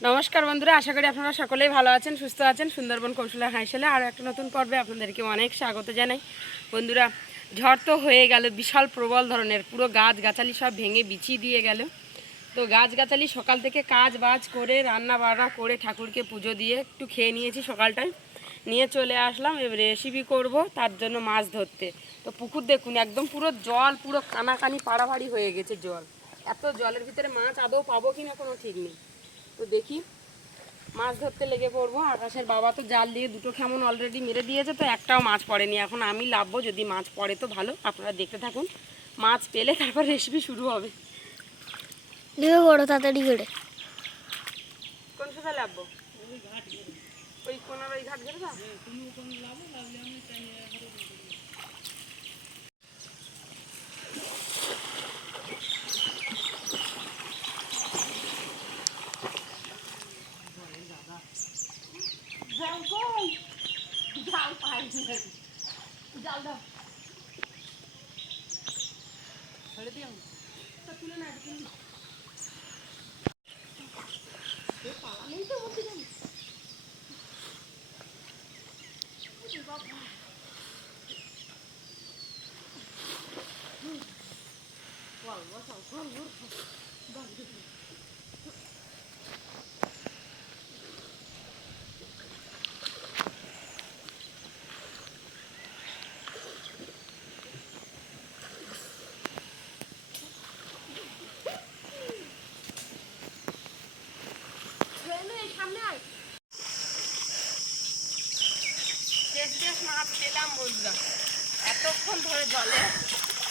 নমস্কার বন্ধুরা, আশা করি আপনারা সকলেই ভালো আছেন, সুস্থ আছেন। সুন্দরবন কৌশলের হাঁসেলে আর একটা নতুন পর্বে আপনাদেরকে অনেক স্বাগত জানাই। বন্ধুরা, ঝড় তো হয়ে গেল, বিশাল প্রবল ধরনের, পুরো গাছগাছালি সব ভেঙে বিছিয়ে দিয়ে গেল। তো গাছগাছালি সকাল থেকে কাজ বাজ করে রান্না বান্না করে ঠাকুরকে পুজো দিয়ে একটু খেয়ে নিয়েছি সকালটায়, নিয়ে চলে আসলাম এবার রেসিপি করব, তার জন্য মাছ ধরতে। তো পুকুর দেখুন একদম পুরো জল, পুরো কানাকানি পাড়াভাড়ি হয়ে গেছে জল। এত জলের ভিতরে মাছ আদৌ পাবো কিনা কোনো ঠিক নেই। তো দেখি মাছ ধরতে লেগে পড়বো। আকাশের বাবা তো জাল দিয়ে দুটো খেমন অলরেডি মেরে দিয়েছে, তো একটাও মাছ পড়েনি। এখন আমি লাভবো, যদি মাছ পড়ে তো ভালো, আপনারা দেখতে থাকুন। মাছ পেলে তারপর রেসিপি শুরু হবে। লিখে পড়ো তাড়াতাড়ি করে। কোন সোজা লাভবো? ওই কোনার ওই ঘাট ঘেরে দাও। জাল পাই জাল দাও, ছেড়ে দিও তুলে না পালালেই তো বলতে জানি। সামনে আয়। শেষ মাছ পেলাম বন্ধুরা, এতক্ষণ ধরে জলে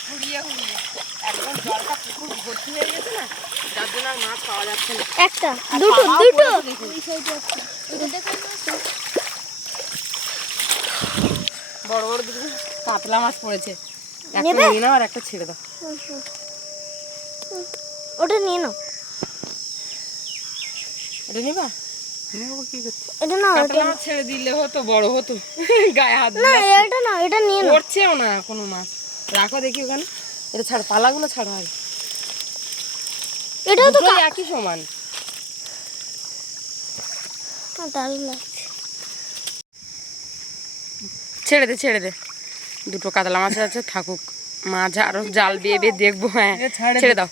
হুড়িয়ে হুড়িয়ে একদম জলটা পুকুর ভর্তি হয়ে গেছে না, যার জন্য আর মাছ পাওয়া যাচ্ছে না। একটা দুটো দুটো বড় বড় দুটো কাতলা মাছ পড়েছে, একটা নিয়ে নাও আর একটা ছেড়ে দাও। ওটা নিয়ে নাও। এটা নিবা? নেবো কি করতে? এটা না, কাতলা মাছ ছেড়ে দিলে হতো, বড় হতো, গায়ে হাত না এটা না, এটা নিয়ে নাও। পড়ছেও না কোনো মাছ। রাখো দেখি ওখানে, এটা ছাড়, পালাগুলো ছাড়ো আগে। এটাও তো একই সমান। দারুণ লাগছে। ছেড়ে দে ছেড়ে দে, দুটো কাতলা মাছ আছে, থাকুক। মাছ আরো জাল বেয়ে বেয়ে দেখবো। হ্যাঁ ছেড়ে দাও।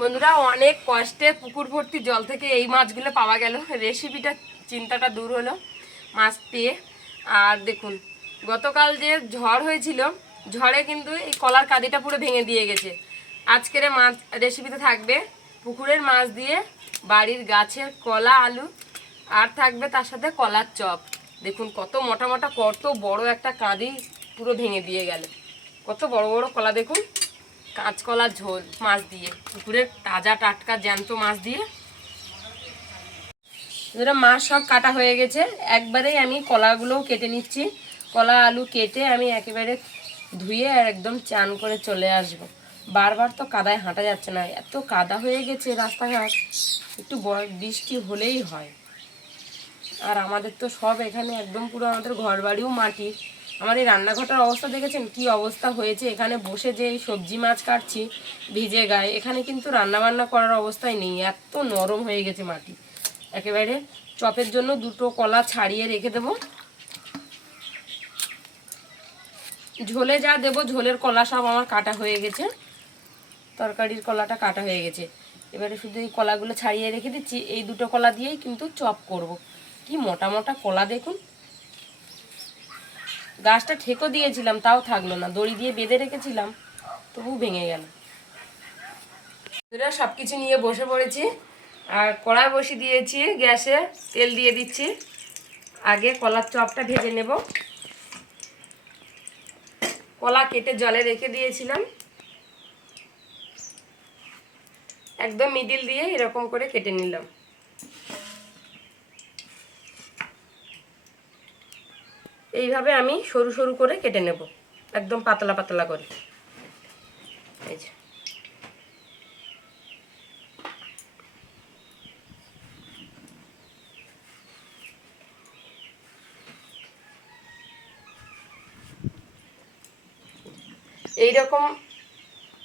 বন্ধুরা, অনেক কষ্টে পুকুর ভর্তি জল থেকে এই মাছগুলো পাওয়া গেল। রেসিপিটা, চিন্তাটা দূর হলো মাছ পেয়ে। আর দেখুন, গতকাল যে ঝড় হয়েছিল, ঝড়ে কিন্তু এই কলার কাঁদিটা পুরো ভেঙে দিয়ে গেছে। আজকের মাছ রেসিপিতে থাকবে পুকুরের মাছ দিয়ে বাড়ির গাছের কলা আলু, আর থাকবে তার সাথে কলার চপ। দেখুন কত মোটা মোটা, কত বড় একটা কাঁদি পুরো ভেঙে দিয়ে গেল। কত বড় বড় কলা দেখুন। কাঁচকলার ঝোল মাছ দিয়ে, পুকুরের তাজা টাটকা জ্যান্ত মাছ দিয়ে। এরা মাছ সব কাটা হয়ে গেছে, একবারেই আমি কলাগুলোও কেটে নিচ্ছি। কলা আলু কেটে আমি একেবারে ধুয়ে আর একদম চান করে চলে আসব। বারবার তো কাদায় হাঁটা যাচ্ছে না, এত কাদা হয়ে গেছে রাস্তাঘাট, একটু বৃষ্টি হলেই হয়। আর আমাদের তো সব এখানে একদম পুরো আমাদের ঘর বাড়িও মাটির। আমার এই রান্নাঘরটার অবস্থা দেখেছেন কি অবস্থা হয়েছে? এখানে বসে যে এই সবজি মাছ কাটছি ভিজে গায়ে, এখানে কিন্তু রান্না বান্না করার অবস্থায় নেই, এত নরম হয়ে গেছে মাটি। একেবারে চপের জন্য দুটো কলা ছাড়িয়ে রেখে দেবো। ঝোলে যা দেবো, ঝোলের কলা সব আমার কাটা হয়ে গেছে, তরকারির কলাটা কাটা হয়ে গেছে। এবারে শুধু এই কলাগুলো ছাড়িয়ে রেখে দিচ্ছি, এই দুটো কলা দিয়েই কিন্তু চপ করব। কি মোটা মোটা কলা দেখুন। গাছটা ঠেকো দিয়েছিলাম তাও থাকলো না, দড়ি দিয়ে বেঁধে রেখেছিলাম তবু ভেঙে গেল। সব কিছু নিয়ে বসে পড়েছি, আর কড়াই বসিয়ে দিয়েছি গ্যাসে, তেল দিয়ে দিচ্ছি। আগে কলার চপটা ভেজে নেব। কলা কেটে জলে রেখে দিয়েছিলাম, একদম মিডিল দিয়ে এরকম করে কেটে নিলাম। এইভাবে আমি সরু সরু করে কেটে নেব, একদম পাতলা পাতলা করে। এই যে এইরকম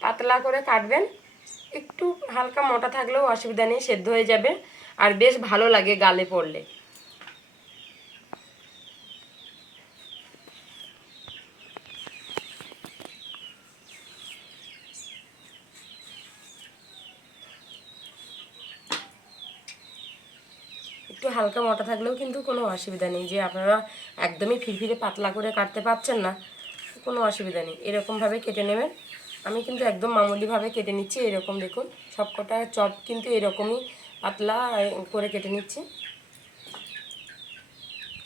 পাতলা করে কাটবেন, একটু হালকা মোটা থাকলেও অসুবিধা নেই, সেদ্ধ হয়ে যাবে আর বেশ ভালো লাগে গালে পড়লে। একটু হালকা মোটা থাকলেও কিন্তু কোনো অসুবিধা নেই, যে আপনারা একদমই ফিরফিরে পাতলা করে কাটতে পারছেন না, কোনো অসুবিধা নেই, এরকমভাবে কেটে নেবেন। আমি কিন্তু একদম মামুলিভাবে কেটে নিচ্ছি, এরকম দেখুন সবকটা চপ কিন্তু এরকমই পাতলা করে কেটে নিচ্ছি,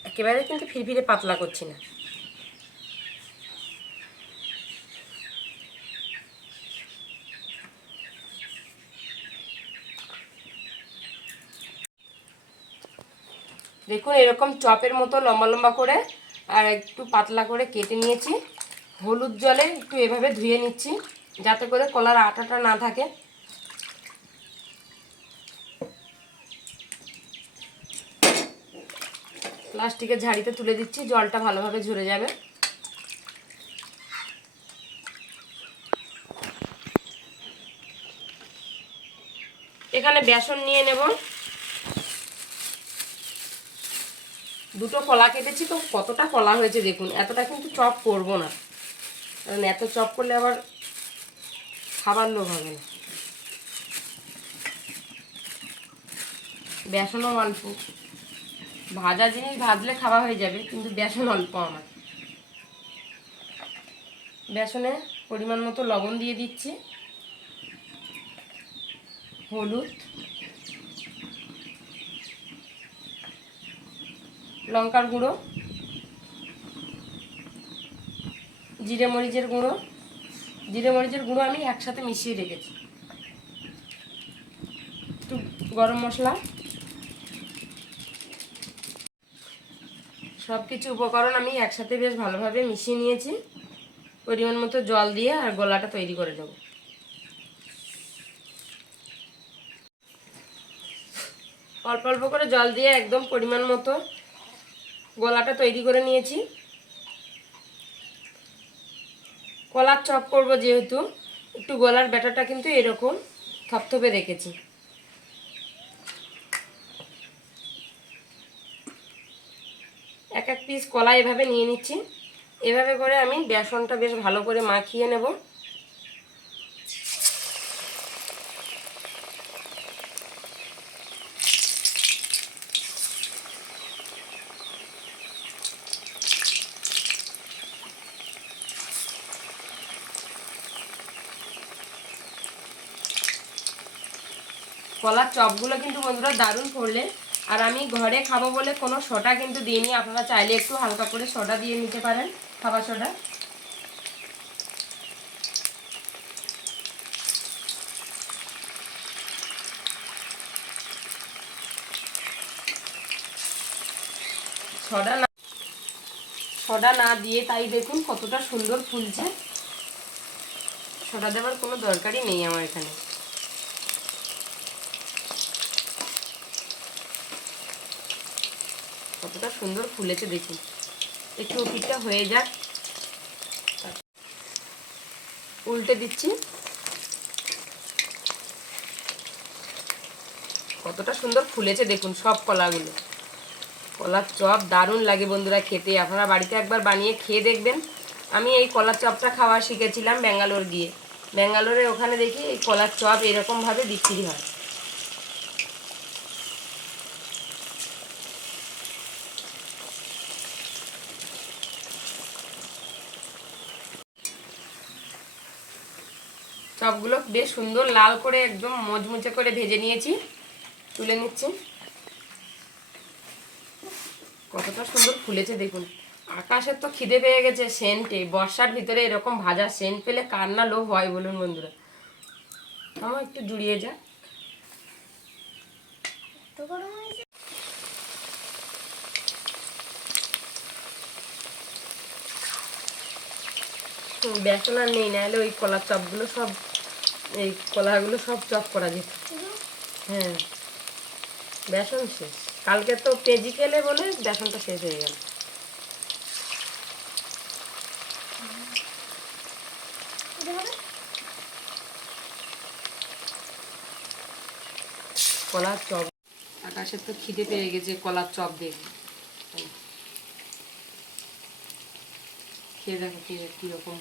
একেবারে কিন্তু ফিরফিরে পাতলা করছি না। দেখুন এরকম চপের মতো লম্বা লম্বা করে আর একটু পাতলা করে কেটে নিয়েছি। হলুদ জলে একটু এভাবে ধুয়ে নিচ্ছি যাতে করে কলার আটাটা না থাকে। প্লাস্টিকের ঝাড়িতে তুলে দিচ্ছি, জলটা ভালোভাবে ঝরে যাবে। এখানে বেসন নিয়ে নেব, দুটো কলা কেটেছি, তো কতটা কলা হয়েছে দেখুন। এতটা কিন্তু চপ করব না, কারণ এত চপ করলে আবার খাবার লোভ হবে না। বেসনও অল্প, ভাজা জিনিস ভাজলে খাওয়া হয়ে যাবে, কিন্তু বেসন অল্প আমার। বেসনে পরিমাণ মতো লবণ দিয়ে দিচ্ছি, হলুদ, লঙ্কার গুঁড়ো, জিরে মরিচের গুঁড়ো। জিরে মরিচের গুঁড়ো আমি একসাথে মিশিয়ে রেখেছি, একটু গরম মশলা। সব কিছু উপকরণ আমি একসাথে বেশ ভালোভাবে মিশিয়ে নিয়েছি। পরিমাণ মতো জল দিয়ে আর গোলাটা তৈরি করে দেব। অল্প অল্প করে জল দিয়ে একদম পরিমাণ মতো গোলাটা তৈরি করে নিয়েছি। কলার চপ করব যেহেতু, একটু গোলার ব্যাটারটা কিন্তু এরকম থপথপে রেখেছি। এক এক পিস কলা এভাবে নিয়ে নিচ্ছি। এভাবে করে আমি বেসনটা বেশ ভালো করে মাখিয়ে নেব। কলার চপগুলো কিন্তু বন্ধুরা দারুণ করলে, আর আমি ঘরে খাবো বলে কোনো সোডা কিন্তু দিইনি। আপনারা চাইলে একটু হালকা করে সোডা দিয়ে নিতে পারেন, খাবার সোডা। সোডা না দিয়ে তাই দেখুন কতটা সুন্দর ফুলছে। সোডা দেওয়ার কোনো দরকারই নেই আমার এখানে। কতটা সুন্দর ফুলেছে দেখুন। একটু পিঠটা হয়ে যাক, উল্টে দিচ্ছি। কতটা সুন্দর ফুলেছে দেখুন সব কলাগুলো। কলার চপ দারুণ লাগে বন্ধুরা খেতে, আপনারা বাড়িতে একবার বানিয়ে খেয়ে দেখবেন। আমি এই কলার চপটা খাওয়া শিখেছিলাম ব্যাঙ্গালোর গিয়ে। ব্যাঙ্গালোরে ওখানে দেখি এই কলার চপ এরকমভাবে বিক্রি হয়। চপগুলো বেশ সুন্দর লাল করে একদম মচমচে করে ভেজে নিয়েছি, তুলে নিচ্ছি। কতটা সুন্দর ফুলেছে দেখুন। আকাশের তো খিদে পেয়ে গেছে সেন্টে, বর্ষার ভিতরে এরকম ভাজা সেন্ট পেলে কার না লোভ হয় বলুন বন্ধুরা। আমার একটু জুড়িয়ে যা। বেসন আর নেই, নাহলে ওই কলার চপগুলো সব, এই কলাগুলো সব চপ করা যেত। হ্যাঁ, বেসন শেষ, কালকে তো পেঁজি খেলে বলে বেসনটা শেষ হয়ে গেল। কলার চপ। আকাশের তো খিদে পেয়ে গেছে, কলার চপ দেখি। খেয়ে দেখো কীরকম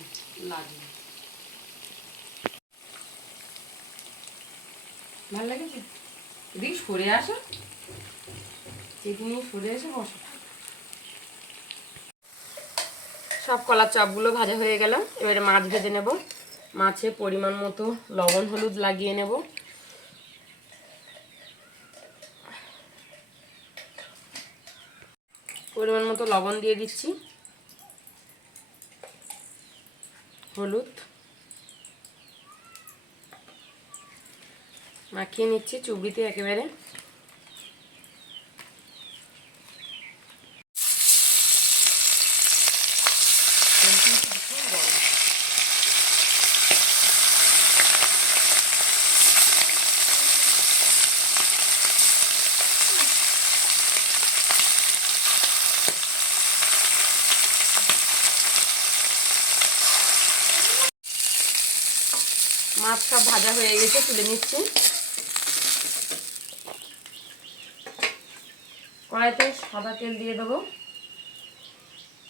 লাগে। ভালো লাগেছে? এদিকে সরে আসো, নিয়ে সরে এসে বসো। সব কলার চপগুলো ভাজা হয়ে গেল। এবারে মাছ ভেজে নেব। মাছে পরিমাণ মতো লবণ হলুদ লাগিয়ে নেব। পরিমাণ মতো লবণ দিয়ে দিচ্ছি, হলুদ মাখিয়ে নিচ্ছি চুবড়িতে একেবারে। মাছ সব ভাজা হয়ে গেছে, তুলে নিচ্ছি। কড়াইতে সাদা তেল দিয়ে দেবো।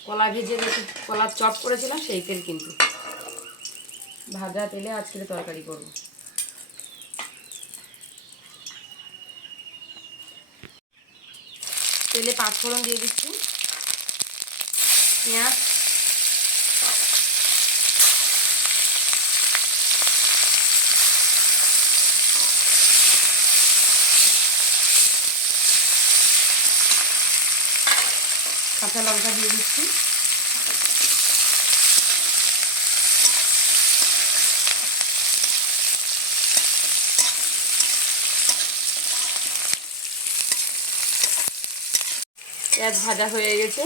কলা ভেজে রেখে কলার চপ করেছিলাম সেই তেল, কিন্তু ভাজা তেলে আজকে তরকারি করব। তেলে পাঁচফোড়ন দিয়ে দিচ্ছি, পেঁয়াজ, কাঁচা লঙ্কা দিয়ে দিচ্ছি, পেঁয়াজ ভাজা হয়ে গেছে।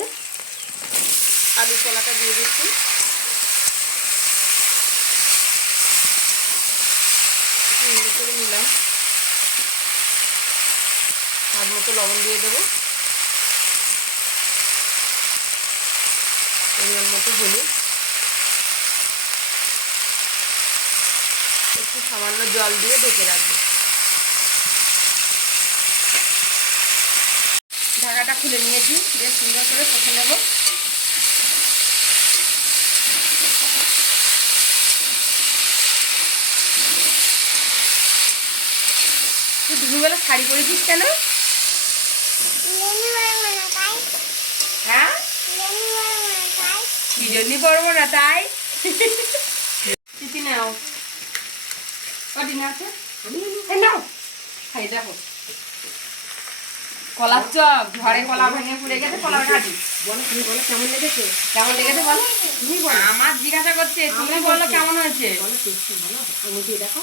আলু কলাটা দিয়ে দিচ্ছি, নেড়ে করে নিলাম। স্বাদ মতো লবণ দিয়ে দেবো, পরিমাণ মতো হলুদ, একটু সামান্য জল দিয়ে ঢেকে রাখবো। ঢাকাটা খুলে নিয়েছি, বেশ সুন্দর করে কষে নেব। তুই দুপুরবেলা শাড়ি পরেছিস কেন? হ্যাঁ, কি জন্য পরবো না তাই? চিঠি নাও, কটি না আছে নাও, খাই যাবো। কলার চপ, ঘরে কলা ভেঙে পুড়ে গেছে, কলা খাবি। বলো তুমি, বলো কেমন লেগেছে? কেমন লেগেছে বলো। তুমি বলো, আমার জিজ্ঞাসা করছে, তুমি বলো কেমন হয়েছে। বলো টেস্টি, বলো আঙুল দিয়ে দেখো।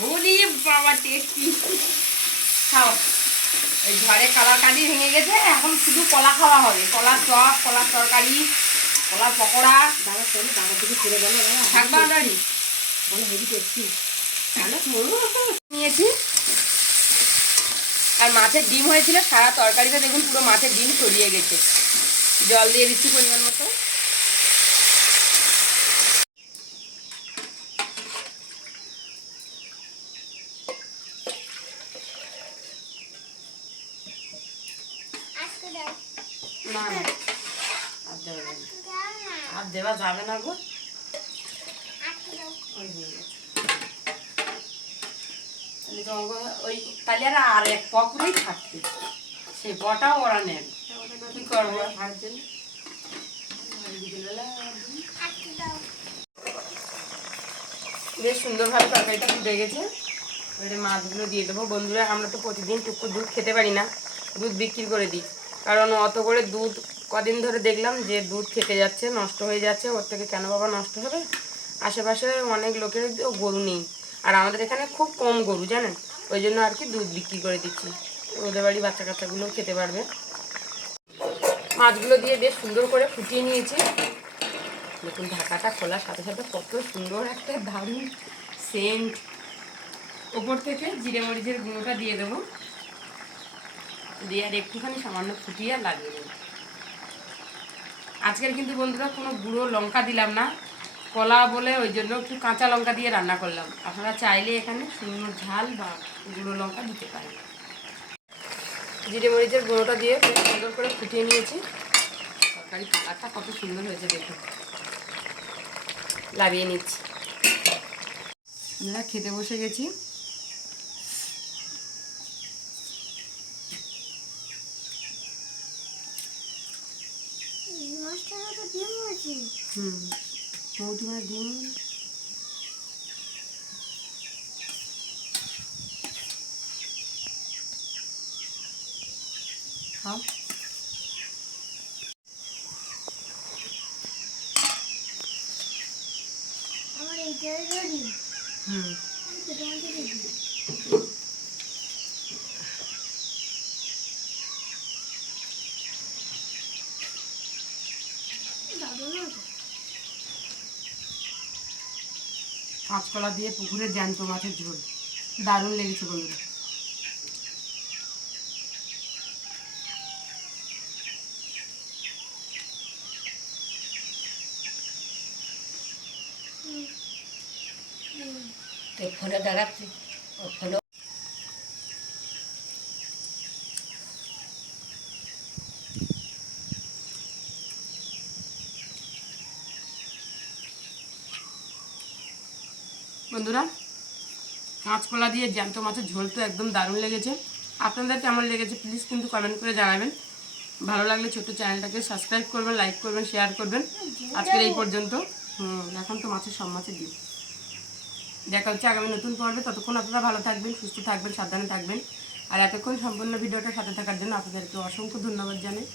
বলি বাবা টেস্টি। খাও। এই ঘরে কলার কাঁদি ভেঙে গেছে, এখন শুধু কলা খাওয়া হবে। কলার চপ, কলার তরকারি, কলার পকোড়া। দাদা চলো, দাদা থেকে ছেড়ে বলো, থাকবা দাঁড়ি বলো হেভি টেস্টি। নিয়েছি আর মাছের ডিম হয়েছিল সারা তরকারিতে, দেখুন পুরো মাছের ডিম ছড়িয়ে গেছে। জল দিয়ে দিচ্ছি পরিমাণ মতো। না আর দেওয়া যাবে না গো, ওই তাহলে আর এক পকুরেই থাকছে, সেই বটাও ওরা নেন। কি করবো, বেশ সুন্দরভাবে তরকারিটা ফুটে গেছে। এবারে মাছগুলো দিয়ে দেবো। বন্ধুরা, আমরা তো প্রতিদিন টুকু দুধ খেতে পারি না, দুধ বিক্রি করে দিই। কারণ অত করে দুধ কদিন ধরে দেখলাম যে দুধ থেকে যাচ্ছে, নষ্ট হয়ে যাচ্ছে। ওর থেকে কেন বাবা নষ্ট হবে? আশেপাশে অনেক লোকের গরু নেই, আর আমাদের এখানে খুব কম গরু জানেন, ওই জন্য আর কি দুধ বিক্রি করে দিচ্ছি। ওদের বাড়ি বাচ্চা কাচ্চাগুলোও খেতে পারবে। মাছগুলো দিয়ে বেশ সুন্দর করে ফুটিয়ে নিয়েছি। দেখুন ঢাকাটা খোলার সাথে সাথে কত সুন্দর একটা দারুণ সেন্ট। ওপর থেকে জিরে মরিচের গুঁড়োটা দিয়ে দেবো, দিয়ে আর একটুখানি সামান্য ফুটিয়ে লাগিয়ে দেবো। আজকের কিন্তু বন্ধুরা কোনো গুঁড়ো লঙ্কা দিলাম না, কলা বলে ওই জন্য একটু কাঁচা লঙ্কা দিয়ে রান্না করলাম। আপনারা চাইলে এখানে শুকনো ঝাল বা গুঁড়ো লঙ্কা দিতে পারেন। জিরে মরিচের গুঁড়োটা দিয়ে বেশ সুন্দর করে ফুটিয়ে নিয়েছি। তরকারি কালারটা কত সুন্দর হয়েছে দেখুন। লাভিয়ে নিচ্ছি। আমরা খেতে বসে গেছি। মৌটি মাছ ডিম খাও। আমার এইটাই রেডি। হুম কাঁচকলা দিয়ে পুকুরের জ্যান্ত মাছের ঝোল দারুণ লেগেছে বন্ধুরা। ফোনে দেখাচ্ছি ফোনে বন্ধুরা কাঁচকলা দিয়ে জ্যান্ত মাছের ঝোল তো একদম দারুণ লেগেছে। আপনাদের কেমন লেগেছে প্লিজ কিন্তু কমেন্ট করে জানাবেন। ভালো লাগলে ছোট্ট চ্যানেলটাকে সাবস্ক্রাইব করবেন, লাইক করবেন, শেয়ার করবেন। আজকের এই পর্যন্ত। এখন তো মাছের সব মাছের ডিম। দেখা হচ্ছে আগামী নতুন পর্বে। ততক্ষণ আপনারা ভালো থাকবেন, সুস্থ থাকবেন, সাবধানে থাকবেন। আর এতক্ষণ সম্পূর্ণ ভিডিওটার সাথে থাকার জন্য আপনাদেরকে অসংখ্য ধন্যবাদ জানাই।